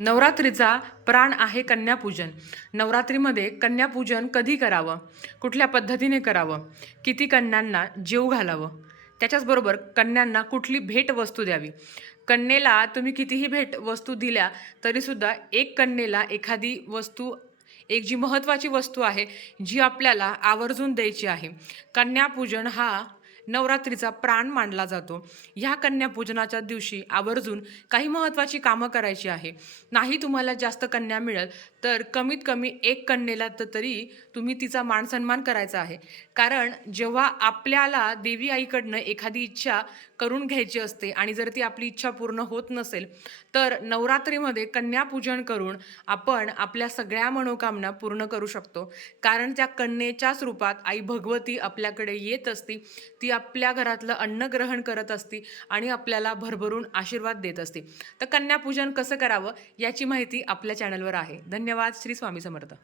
नवरात्रीचा प्राण आहे कन्यापूजन. नवरात्रीमध्ये कन्यापूजन कधी करावं? कुठल्या पद्धतीने करावं? किती कन्यांना जीव घालावं? त्याच्याचबरोबर कन्यांना कुठली भेटवस्तू द्यावी? कन्येला तुम्ही कितीही भेट वस्तू दिल्या तरीसुद्धा एक कन्येला एखादी वस्तू एक जी महत्त्वाची वस्तू आहे जी आपल्याला आवर्जून द्यायची आहे. कन्यापूजन हा नवरात्रीचा प्राण मानला जातो. ह्या कन्यापूजनाच्या दिवशी आवर्जून काही महत्त्वाची कामं करायची आहे. नाही तुम्हाला जास्त कन्या मिळेल तर कमीत कमी एक कन्येला तर तरी तुम्ही तिचा मान सन्मान करायचा आहे. कारण जेव्हा आपल्याला देवी आईकडनं एखादी इच्छा करून घ्यायची असते आणि जर ती आपली इच्छा पूर्ण होत नसेल तर नवरात्रीमध्ये कन्यापूजन करून आपण आपल्या सगळ्या मनोकामना पूर्ण करू शकतो. कारण त्या कन्येच्याच रूपात आई भगवती आपल्याकडे येत असती ती आपल्या घरातलं अन्न ग्रहण करत असती आणि आपल्याला भरभरून आशीर्वाद देत असते. तर कन्यापूजन कसं करावं याची माहिती आपल्या चॅनलवर आहे. धन्यवाद. श्री स्वामी समर्थ.